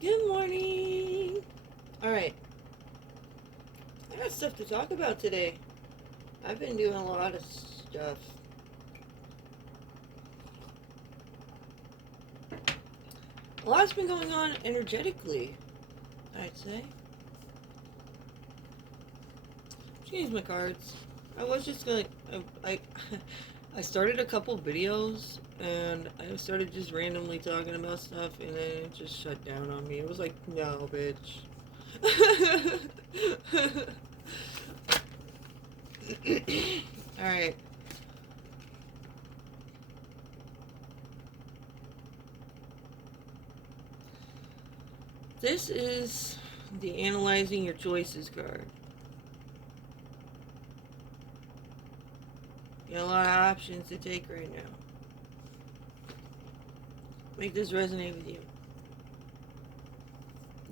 Good morning. All right. I got stuff to talk about today. I've been doing a lot of stuff. A lot's been going on energetically, I'd say. Just use my cards. I was just gonna. I I started a couple videos and I started just randomly talking about stuff and then it just shut down on me. It was like, no, bitch. Alright. This is the Analyzing Your Choices card. You got a lot of options to take right now. Make this resonate with you.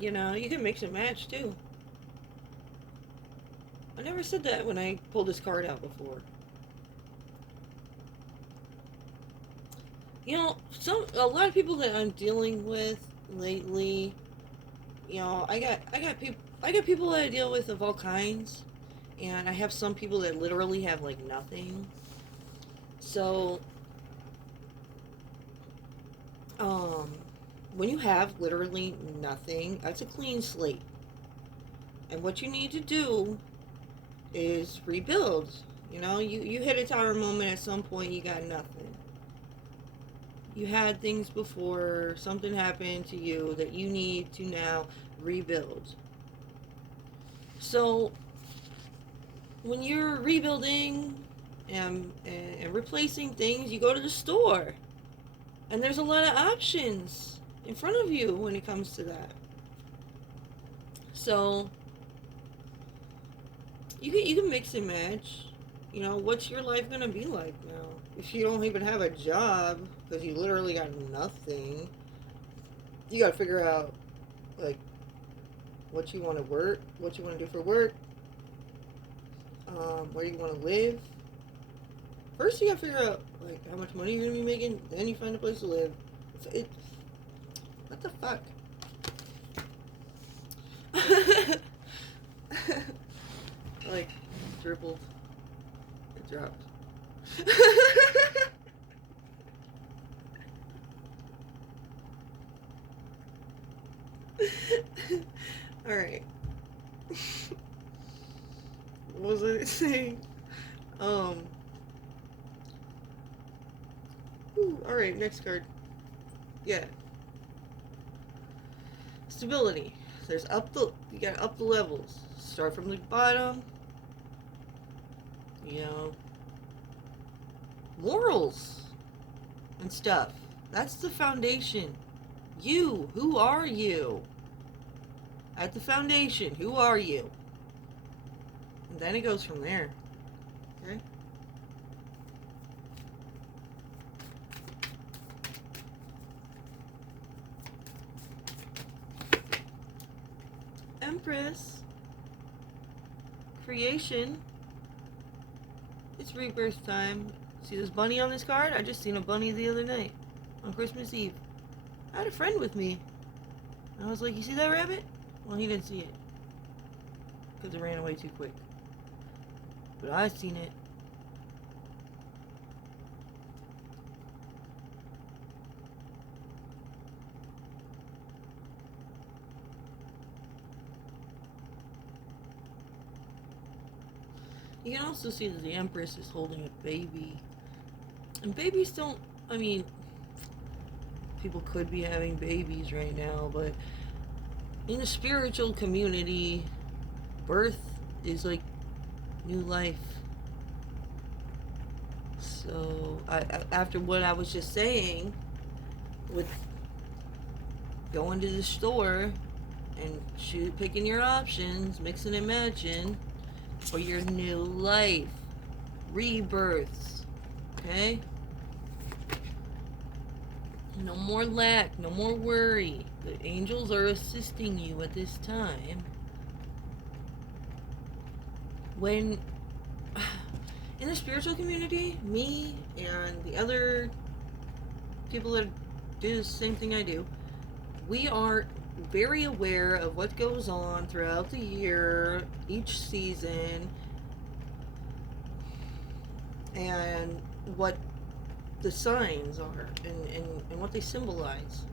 You know, you can mix and match too. I never said that when I pulled this card out before. You know, a lot of people that I'm dealing with lately, you know, I got people that I deal with of all kinds, and I have some people that literally have like nothing. So, when you have literally nothing, that's a clean slate. And what you need to do is rebuild. You know, you hit a tower moment at some point, you got nothing. You had things before, something happened to you that you need to now rebuild. So, when you're rebuilding and replacing things, you go to the store. And there's a lot of options in front of you when it comes to that. So, you can mix and match. You know, what's your life going to be like now? If you don't even have a job, because you literally got nothing, you got to figure out, like, what you want to work, what you want to do for work, where you want to live. First, you got to figure out, like, how much money you're going to be making, then you find a place to live. What the fuck? Like, dribbled. It dropped. Alright. What was I saying? Alright, next card. Yeah. Stability. You gotta up the levels. Start from the bottom. You know. Morals. And stuff. That's the foundation. You. Who are you? At the foundation. Who are you? And then it goes from there. Okay? Empress. Creation. It's rebirth time. See this bunny on this card? I just seen a bunny the other night. On Christmas Eve. I had a friend with me. I was like, you see that rabbit? Well, he didn't see it. Because it ran away too quick. But I seen it. You can also see that the Empress is holding a baby. And babies don't, I mean, people could be having babies right now, but in the spiritual community, birth is like new life. So, after what I was just saying, with going to the store and picking your options, mixing and matching for your new life, rebirths, okay? No more lack, no more worry. The angels are assisting you at this time. When in the spiritual community, me and the other people that do the same thing I do, we are very aware of what goes on throughout the year, each season, and what the signs are and what they symbolize.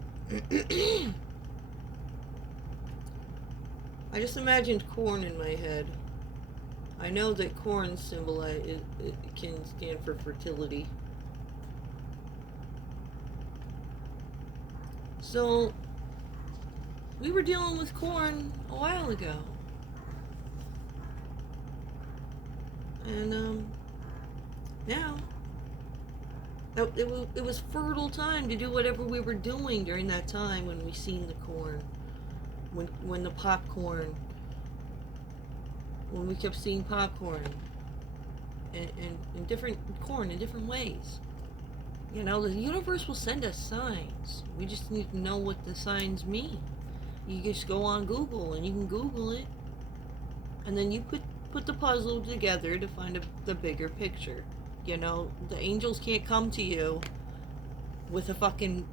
I just imagined corn in my head. I know that corn symbolize it can stand for fertility. So we were dealing with corn a while ago, and now it was fertile time to do whatever we were doing during that time when we seen the corn, when the popcorn, when we kept seeing popcorn and different corn in different ways. You know, the universe will send us signs. We just need to know what the signs mean. You just go on Google and you can Google it, and then you put the puzzle together to find the bigger picture. You know, the angels can't come to you with a fucking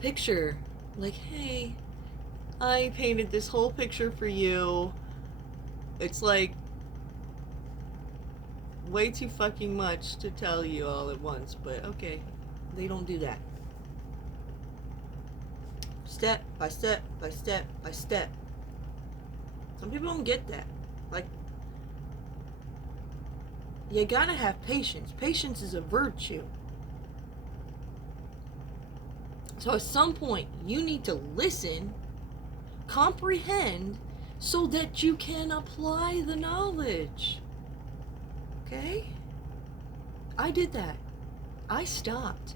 picture like, hey, I painted this whole picture for you. It's like way too fucking much to tell you all at once, but okay, they don't do that. Step by step by step by step. Some people don't get that. Like, you gotta have patience. Patience is a virtue. So at some point, you need to listen, comprehend, so that you can apply the knowledge. Okay? I did that. I stopped.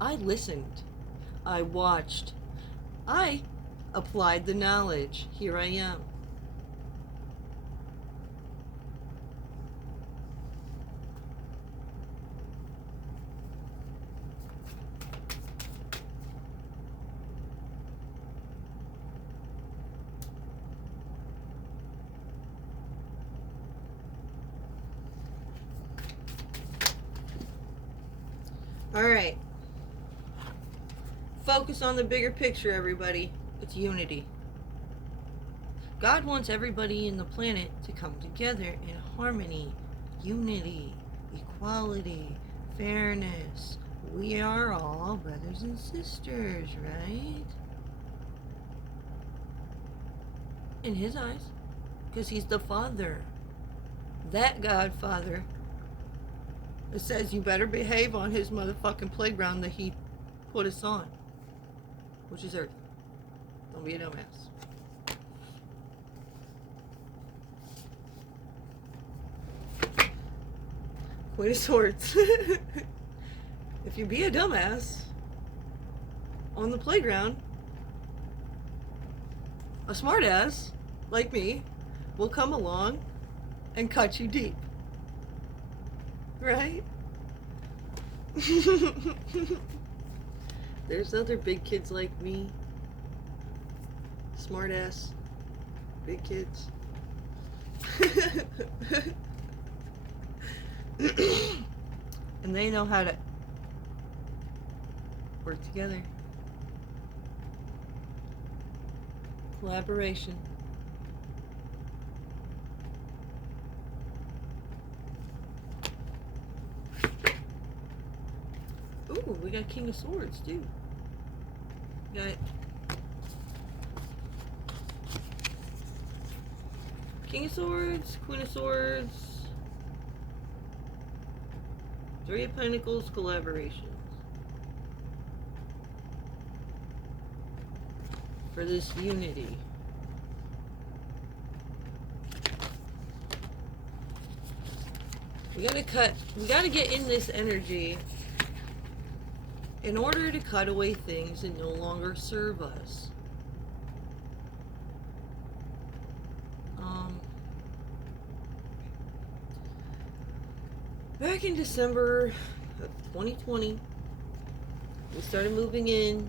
I listened. I watched. I applied the knowledge. Here I am. All right. Focus on the bigger picture, everybody. It's unity. God wants everybody in the planet to come together in harmony, unity, equality, fairness. We are all brothers and sisters, right? In his eyes. Because he's the Father. That Godfather. It says you better behave on his motherfucking playground that he put us on, which is Earth. Don't be a dumbass. Queen of Swords. If you be a dumbass on the playground, a smartass like me will come along and cut you deep. Right? There's other big kids like me. Smartass. Big kids. And they know how to work together. Collaboration. Ooh, we got King of Swords, too. We got King of Swords, Queen of Swords, Three of Pentacles, collaborations. For this unity. We gotta get in this energy in order to cut away things that no longer serve us. Back in December of 2020, we started moving in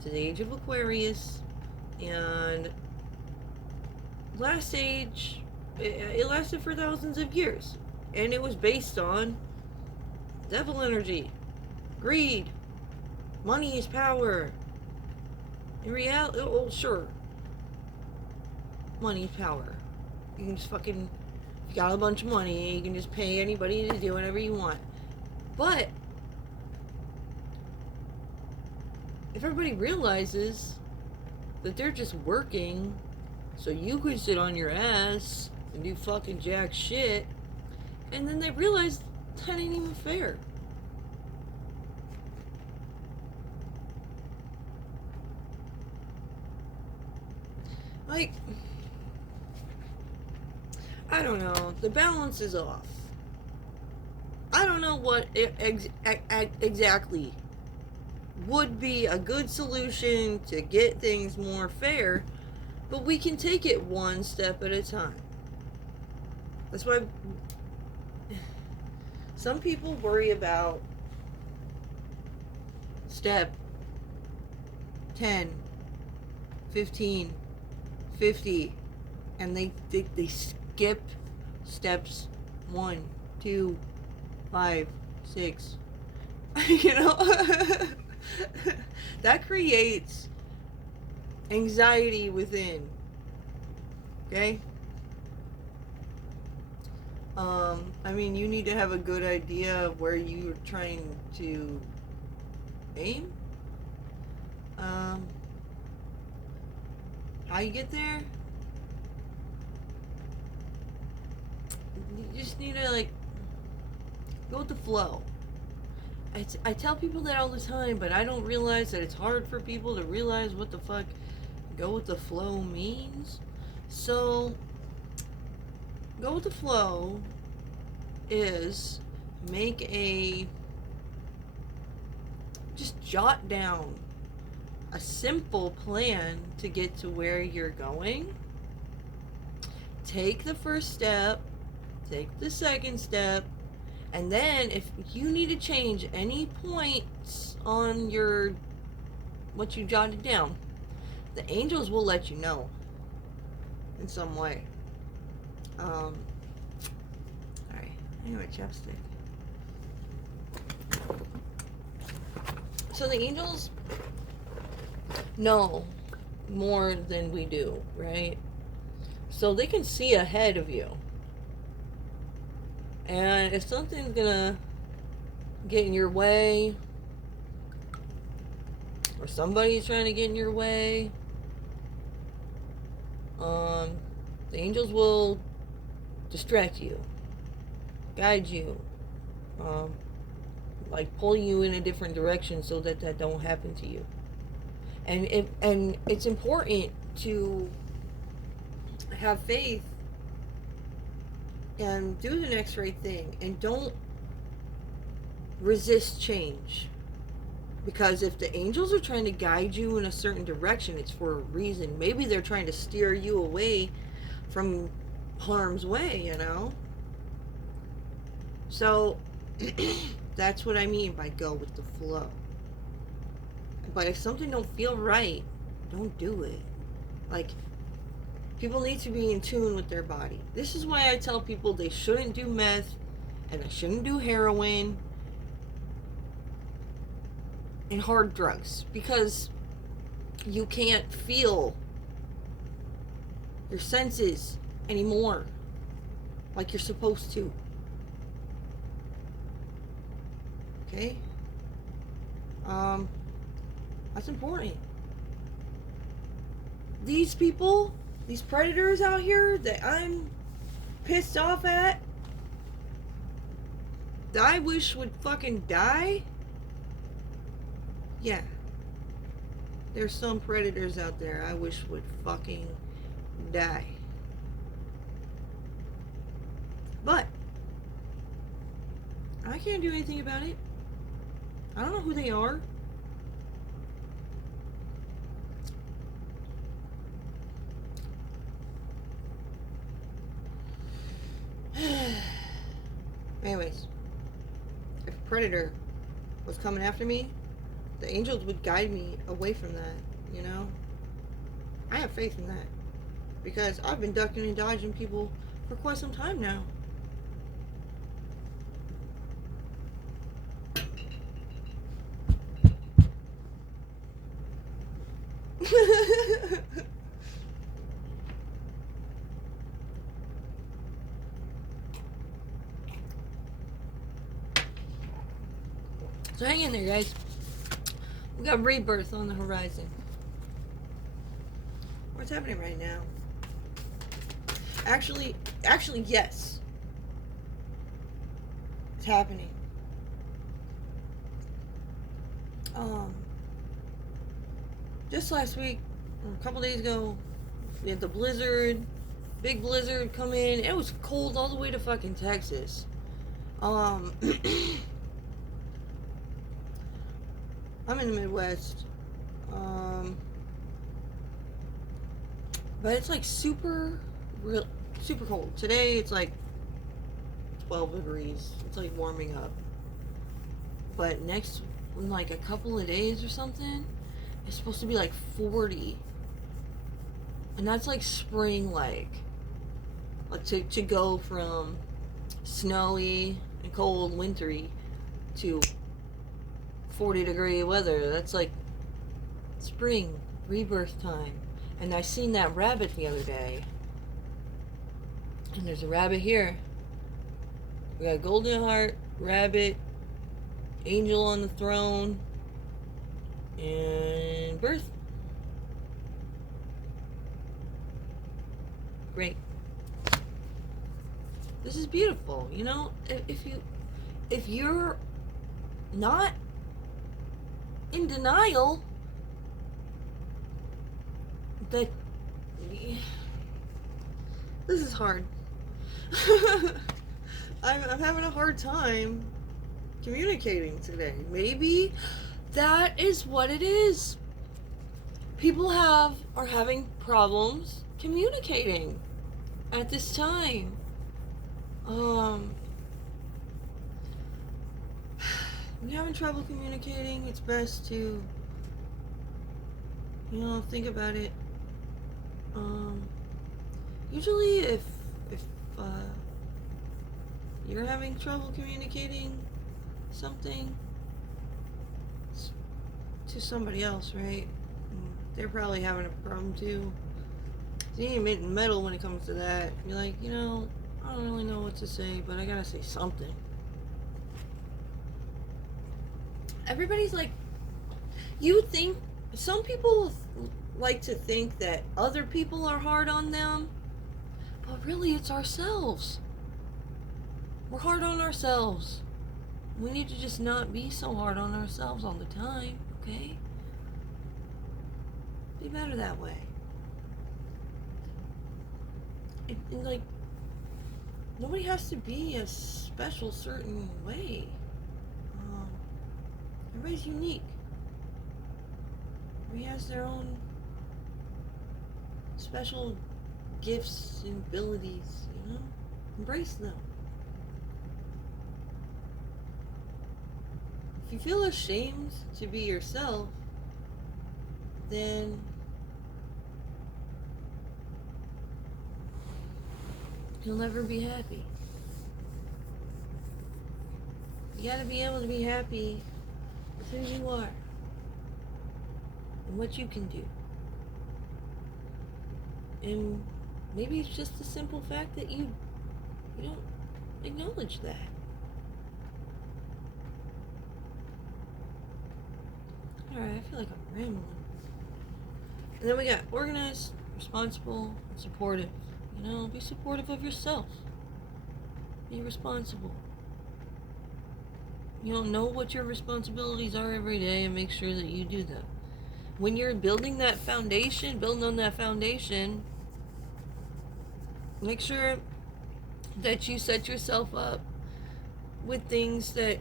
to the age of Aquarius, and last age, it lasted for thousands of years, and it was based on devil energy, greed, money is power, In reality, oh, sure, money, power. You can just fucking, if you got a bunch of money, you can just pay anybody to do whatever you want. But if everybody realizes that they're just working so you could sit on your ass and do fucking jack shit, and then they realize that ain't even fair. Like, I don't know. The balance is off. I don't know what exactly would be a good solution to get things more fair, but we can take it one step at a time. That's why some people worry about step 10, 15, 50, and they skip steps 1, 2, 5, 6. You know, that creates anxiety within. Okay? I mean, you need to have a good idea of where you're trying to aim. How you get there? You just need to, like, go with the flow. I tell people that all the time, but I don't realize that it's hard for people to realize what the fuck go with the flow means. So, go with the flow is just jot down a simple plan to get to where you're going. Take the first step, take the second step, and then if you need to change any points on what you jotted down, the angels will let you know in some way. Alright, I need my chapstick. So the angels know more than we do, right? So they can see ahead of you. And if something's gonna get in your way, or somebody's trying to get in your way, the angels will distract you, guide you, like pull you in a different direction so that don't happen to you. And it's important to have faith and do the next right thing, and don't resist change. Because if the angels are trying to guide you in a certain direction, it's for a reason. Maybe they're trying to steer you away from harm's way, you know? So, that's what I mean by go with the flow. But if something don't feel right, don't do it. Like, people need to be in tune with their body. This is why I tell people they shouldn't do meth, and they shouldn't do heroin and hard drugs, because you can't feel your senses anymore like you're supposed to. Okay? That's important. These people, these predators out here that I'm pissed off at, that I wish would fucking die. Yeah. There's some predators out there I wish would fucking die. But I can't do anything about it. I don't know who they are. Anyways, if a predator was coming after me, the angels would guide me away from that, you know? I have faith in that. Because I've been ducking and dodging people for quite some time now. So hang in there, guys. We got rebirth on the horizon. What's happening right now? Actually, yes. It's happening. Just last week, or a couple days ago, we had the blizzard, big blizzard come in. It was cold all the way to fucking Texas. I'm in the Midwest. But it's like super cold. Today it's like 12 degrees. It's like warming up. But next, in like a couple of days or something, it's supposed to be like 40. And that's like spring like to go from snowy and cold, wintry to 40-degree weather. That's like spring, rebirth time. And I seen that rabbit the other day. And there's a rabbit here. We got golden heart, rabbit, angel on the throne, and birth. Great. This is beautiful. You know, if you're not in denial that this is hard. I'm having a hard time communicating today. Maybe that is what it is. People are having problems communicating at this time. When you're having trouble communicating, it's best to, think about it. Usually if you're having trouble communicating something to somebody else, right? They're probably having a problem too. So you need to meet in the middle when it comes to that. You're like, I don't really know what to say, but I gotta say something. Everybody's like, you think, some people like to think that other people are hard on them, but really it's ourselves. We're hard on ourselves. We need to just not be so hard on ourselves all the time, okay? Be better that way. And like, nobody has to be a special certain way. Everybody's unique. Everybody has their own special gifts and abilities, Embrace them. If you feel ashamed to be yourself, then you'll never be happy. You gotta be able to be happy with who you are and what you can do. And maybe it's just the simple fact that you don't acknowledge that. Alright, I feel like I'm rambling. And then we got organized, responsible, and supportive. Be supportive of yourself. Be responsible. Know what your responsibilities are every day and make sure that you do them. When you're building on that foundation, make sure that you set yourself up with things that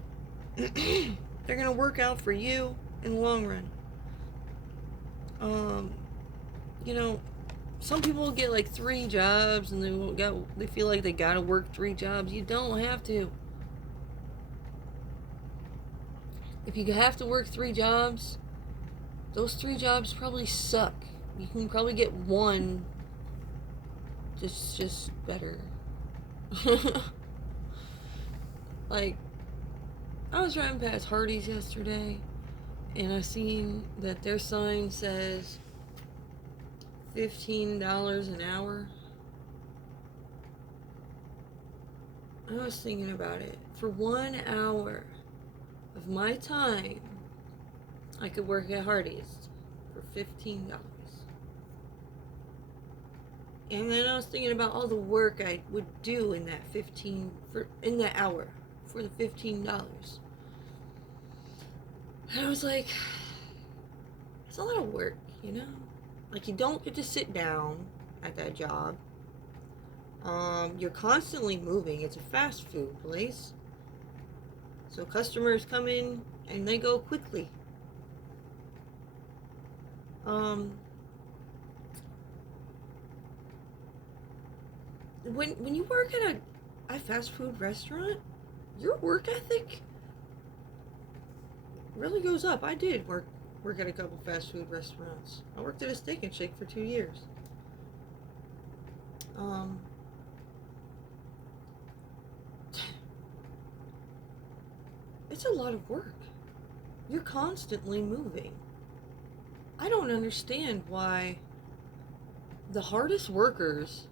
they're going to work out for you in the long run. Some people get like 3 jobs and they feel like they gotta work 3 jobs. You don't have to. If you have to work 3 jobs, those 3 jobs probably suck. You can probably get one just better. Like, I was driving past Hardee's yesterday and I seen that their sign says $15 an hour. I was thinking about it. For 1 hour of my time, I could work at Hardee's for $15. And then I was thinking about all the work I would do in that hour for the $15. And I was like, it's a lot of work, you know? Like, you don't get to sit down at that job. You're constantly moving. It's a fast food place. So customers come in and they go quickly. When you work at a fast food restaurant, your work ethic really goes up. I did work at a couple fast food restaurants. I worked at a Steak and Shake for 2 years. It's a lot of work. You're constantly moving. I don't understand why the hardest workers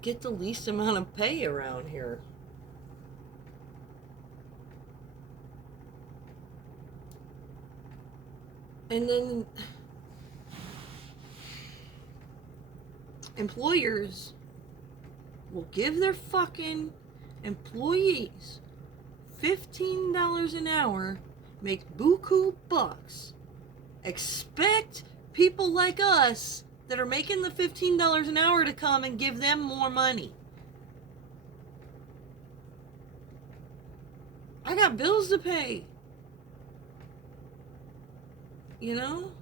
get the least amount of pay around here. And then employers will give their fucking employees $15 an hour, make buku bucks, expect people like us that are making the $15 an hour to come and give them more money. I got bills to pay. You know?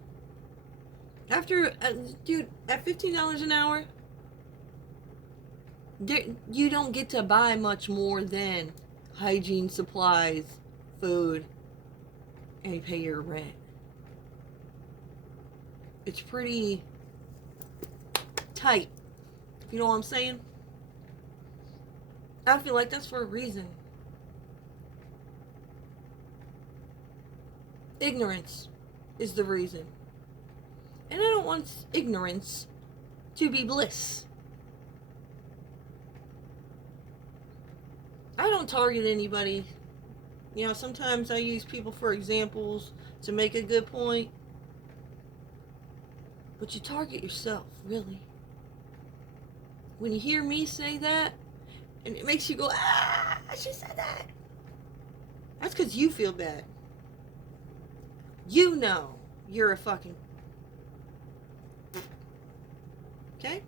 Dude, at $15 an hour, you don't get to buy much more than hygiene supplies, food, and pay your rent. It's pretty tight. You know what I'm saying? I feel like that's for a reason. Ignorance is the reason. And I don't want ignorance to be bliss. I don't target anybody. You know, sometimes I use people for examples to make a good point. But you target yourself, really. When you hear me say that, and it makes you go, ah, she said that. That's because you feel bad. You know you're a fucking... Okay?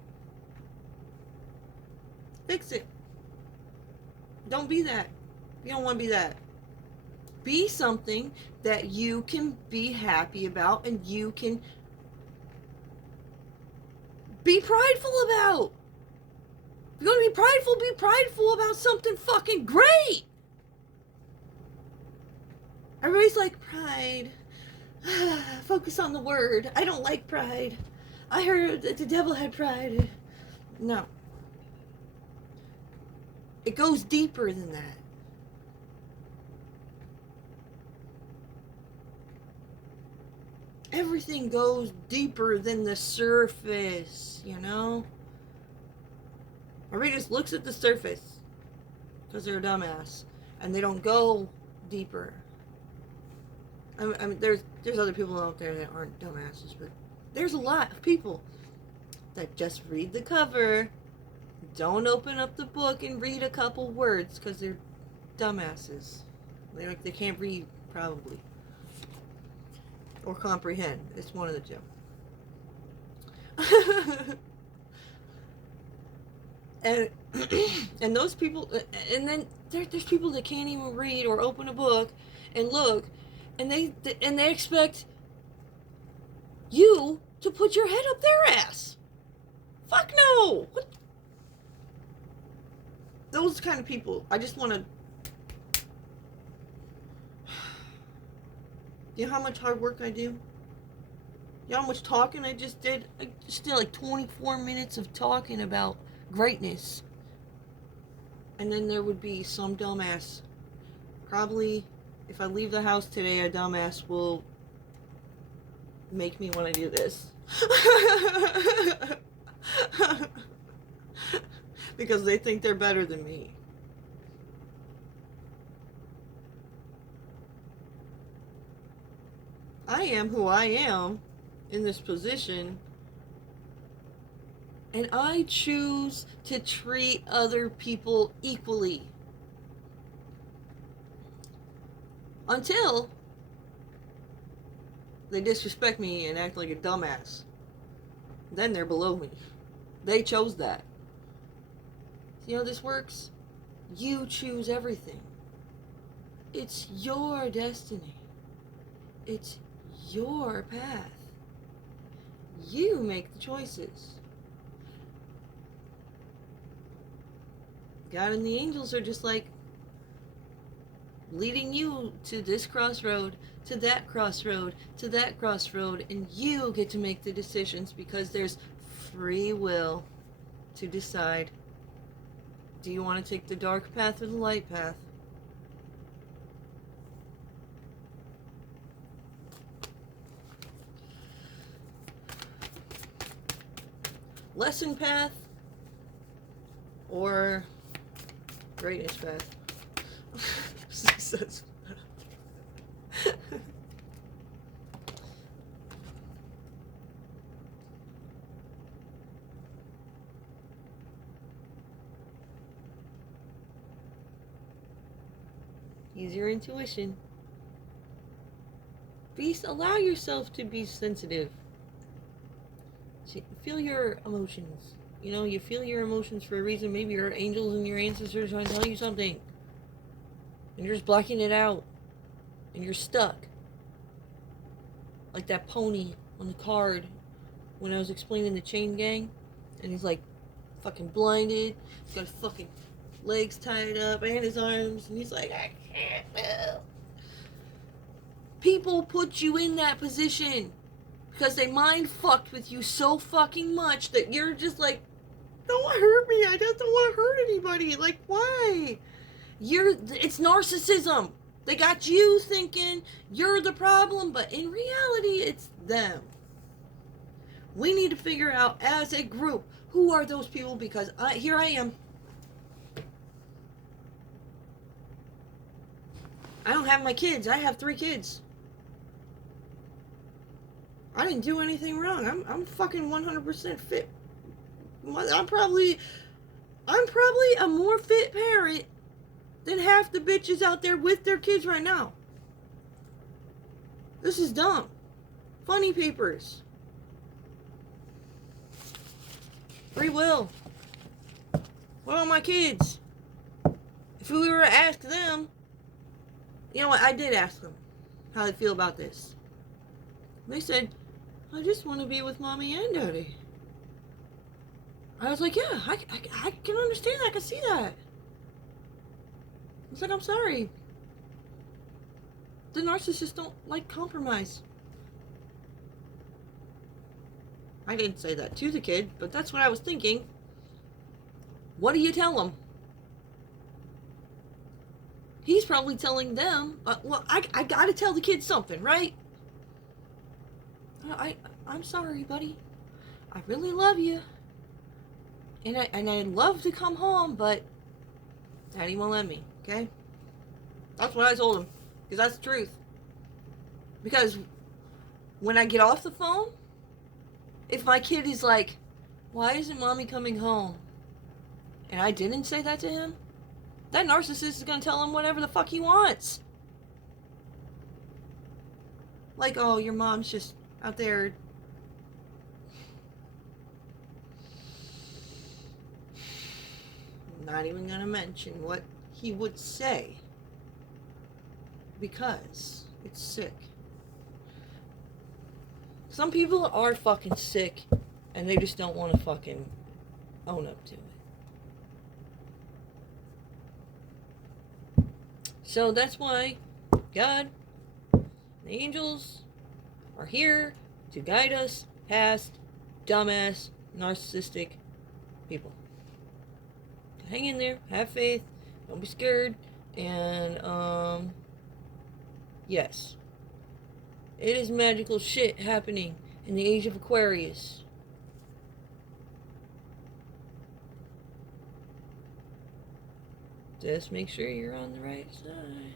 Fix it. Don't be that. You don't want to be that. Be something that you can be happy about and you can be prideful about. If you're going to be prideful about something fucking great. Everybody's like, pride. Focus on the word. I don't like pride. I heard that the devil had pride. No. It goes deeper than that. Everything goes deeper than the surface, you know? Everybody just looks at the surface because they're a dumbass and they don't go deeper. I mean, there's other people out there that aren't dumbasses, but there's a lot of people that just read the cover, don't open up the book and read a couple words because they're dumbasses. They can't read, probably. Or comprehend. It's one of the two. and those people, and then there's people that can't even read or open a book and look, and they expect you to put your head up their ass. Fuck no. What? Those kind of people, I just want to... You know how much hard work I do? You know how much talking I just did? I just did like 24 minutes of talking about greatness. And then there would be some dumbass. Probably, if I leave the house today, a dumbass will make me want to do this. Because they think they're better than me. I am who I am in this position, and I choose to treat other people equally. Until they disrespect me and act like a dumbass. Then they're below me. They chose that. See how this works? You choose everything. It's your destiny. It's your path. You make the choices. God and the angels are just like leading you to this crossroad, to that crossroad, to that crossroad, and you get to make the decisions because there's free will to decide. Do you want to take the dark path or the light path? Lesson path or greatness path? Success path. Use your intuition. Allow yourself to be sensitive. Feel your emotions. You know, you feel your emotions for a reason. Maybe your angels and your ancestors are trying to tell you something. And you're just blocking it out. And you're stuck. Like that pony on the card when I was explaining the chain gang. And he's like fucking blinded. He's got his fucking legs tied up and his arms. And he's like, I can't move. People put you in that position because they mind fucked with you so fucking much that you're just like, don't hurt me. I just don't want to hurt anybody. Like, why? It's narcissism. They got you thinking you're the problem, but in reality, it's them. We need to figure out as a group who are those people, because here I am. I don't have my kids. I have 3 kids. I didn't do anything wrong. I'm fucking 100% fit. I'm probably a more fit parent than half the bitches out there with their kids right now. This is dumb. Funny papers. Free will. What about my kids? If we were to ask them, you know what, I did ask them how they feel about this. They said, I just want to be with mommy and daddy. I was like, yeah, I can understand that. I can see that. It's like, I'm sorry. The narcissists don't like compromise. I didn't say that to the kid, but that's what I was thinking. What do you tell him? He's probably telling them, well, I gotta tell the kid something, right? I'm sorry, buddy. I really love you. And I'd love to come home, but Daddy won't let me, okay? That's what I told him. Because that's the truth. Because when I get off the phone, if my kid is like, why isn't mommy coming home? And I didn't say that to him, that narcissist is going to tell him whatever the fuck he wants. Like, oh, your mom's just out there. Not even going to mention what he would say. Because it's sick. Some people are fucking sick and they just don't want to fucking own up to it. So that's why God, the angels, are here to guide us past dumbass, narcissistic people. Hang in there, have faith, don't be scared, and yes. It is magical shit happening in the age of Aquarius. Just make sure you're on the right side.